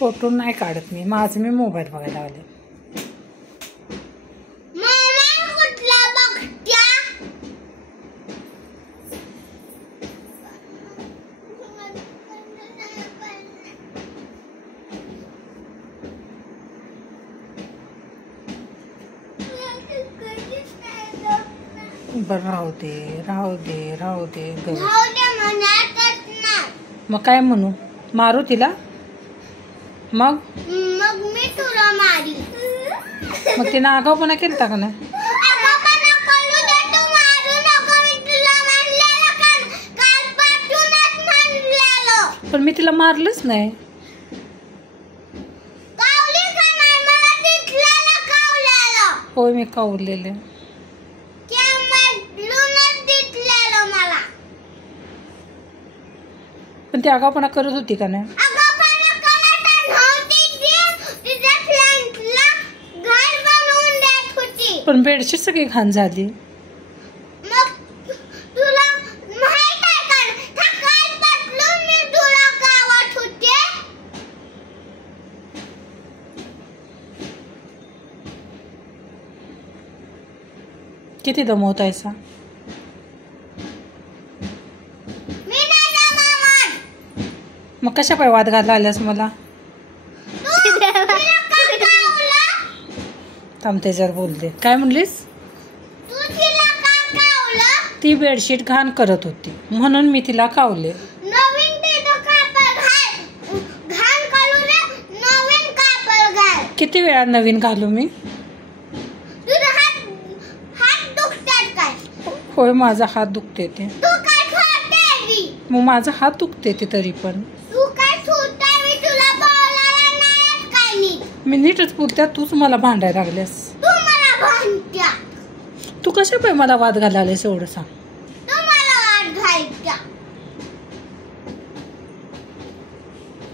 Photo नाही काढत मी, माझं मी मोबाईल बघायला आले. बरं राहू दे राहू दे राहू दे. मग काय म्हणू, मारू तिला? मग मी तुला मारी. मग तिनं आगाऊपणा केलता का नाही? पण मी तिला मारलंच नाही. होय मी कावलेले. पण ती आगाऊपणा करत होती का नाही? पण बेडशीट सगळी घाण झाली. किती दमवतायसा? मग कशा पाय वाद घालला आल्यास मला? थांब त्याच्यावर बोलते. काय म्हणलीस? ती बेडशीट घाण करत होती म्हणून मी तिला कावले. किती वेळा नवीन घालू मी? होय माझा हात दुखते ते. मग माझा हात दुखते ते तरी पण. मी नीटच बोलत्या, तूच मला भांडायला लागल्यास. तू कशा पाय मला वाद घालायलास एवढं सांग.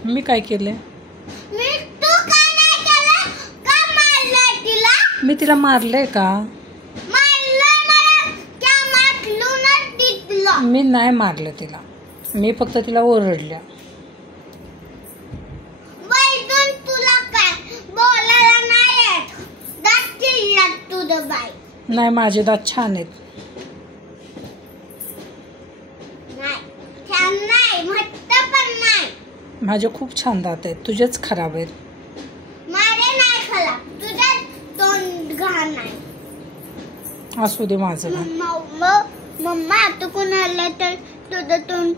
मी काय केलंय? मी तिला मारलंय का? मी नाही मारलं तिला, मी फक्त तिला ओरडल्या. नाही माझे दात छान आहेत. माझे खूप छान दात आहेत, तुझेच खराब आहेत. असू दे माझं. मम्मा तू कोणाला तर तुझं तोंड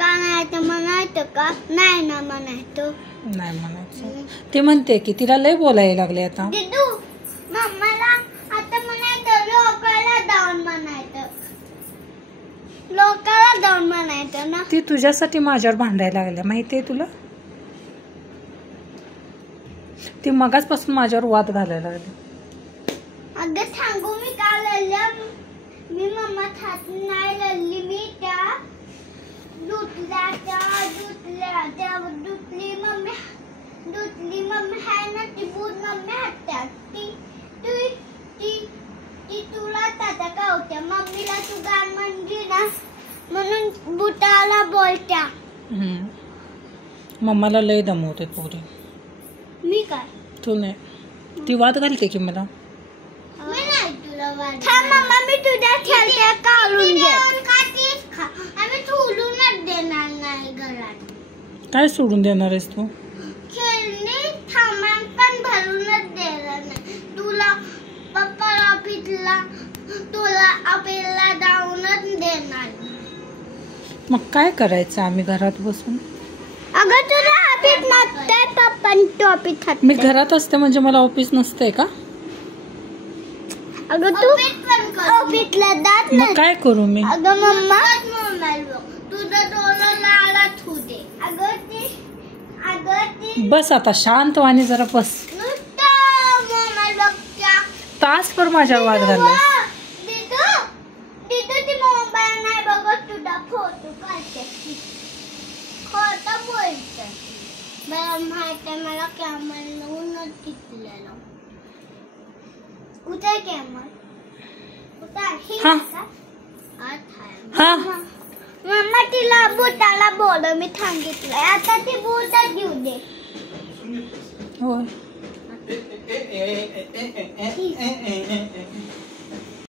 गाणं म्हणायचं का? नाही ना म्हणायचं. नाही म्हणायचं. ती म्हणते की तिला लय बोलायला लागले आता. मम्माला आता म्हणायचं लोकाला जाऊन म्हणायचं, लोकाला जाऊन म्हणायचं ना. ती तुझ्यासाठी माझ्यावर भांडायला लागल्या माहितीये तुला? ती मगाचपासून माझ्यावर वाद घालायला लागली. अगं सांगू मी का लढल्या? मी मम्मा हात नाही लढली, मी त्या दुतली मम्मी आहे ना ती बूट मम्मी हातात ती तुला ताता का होत्या मम्मीला तू गाण म्हणली ना म्हणून बुटाला बोलत्या. मम्माला लय दमवते पोरी. मी काय? तू नाही. ती वाद घालते की मला. मी नाही तुला वाद. थांब मम्मा मी तुझ्या खेळत्या काढून घे. आम्ही सोडूनच देणार नाही घरात. काय सोडून देणार आहेस तू? खेळणी सामान पण भरूनच देणार नाही तुला. पप्पाला ऑफिसला तुला ऑफिसला जाऊनच देणार. मग काय करायचं आम्ही घरात बसून? अगं तुला ऑफिस नसते, पप्पांची ऑफिस असते. मी घरात असते म्हणजे मला ऑफिस नसतंय का? अगं तू ऑफिसला जात नाही. मग काय करू मी? अगं मम्मा तुझं डोळं लाळत होते. अगं ती बस आता शांतवाणी जरा बस. मोबाईल बघत्या तासभर माझ्यावर वाद घाललाय. ती मोबाईल नाही बघत, तुझा फोटो काढते. खोटं बोलते. माहिती आहे मला कॅमेरा लावूनच टिकलेलं. उतर कॅमेरा हा मम्मा तिला बुटाला बोल मी सांगितलंय. आता ती बुटच घेऊ दे. होय